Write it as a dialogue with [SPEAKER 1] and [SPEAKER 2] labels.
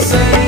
[SPEAKER 1] say.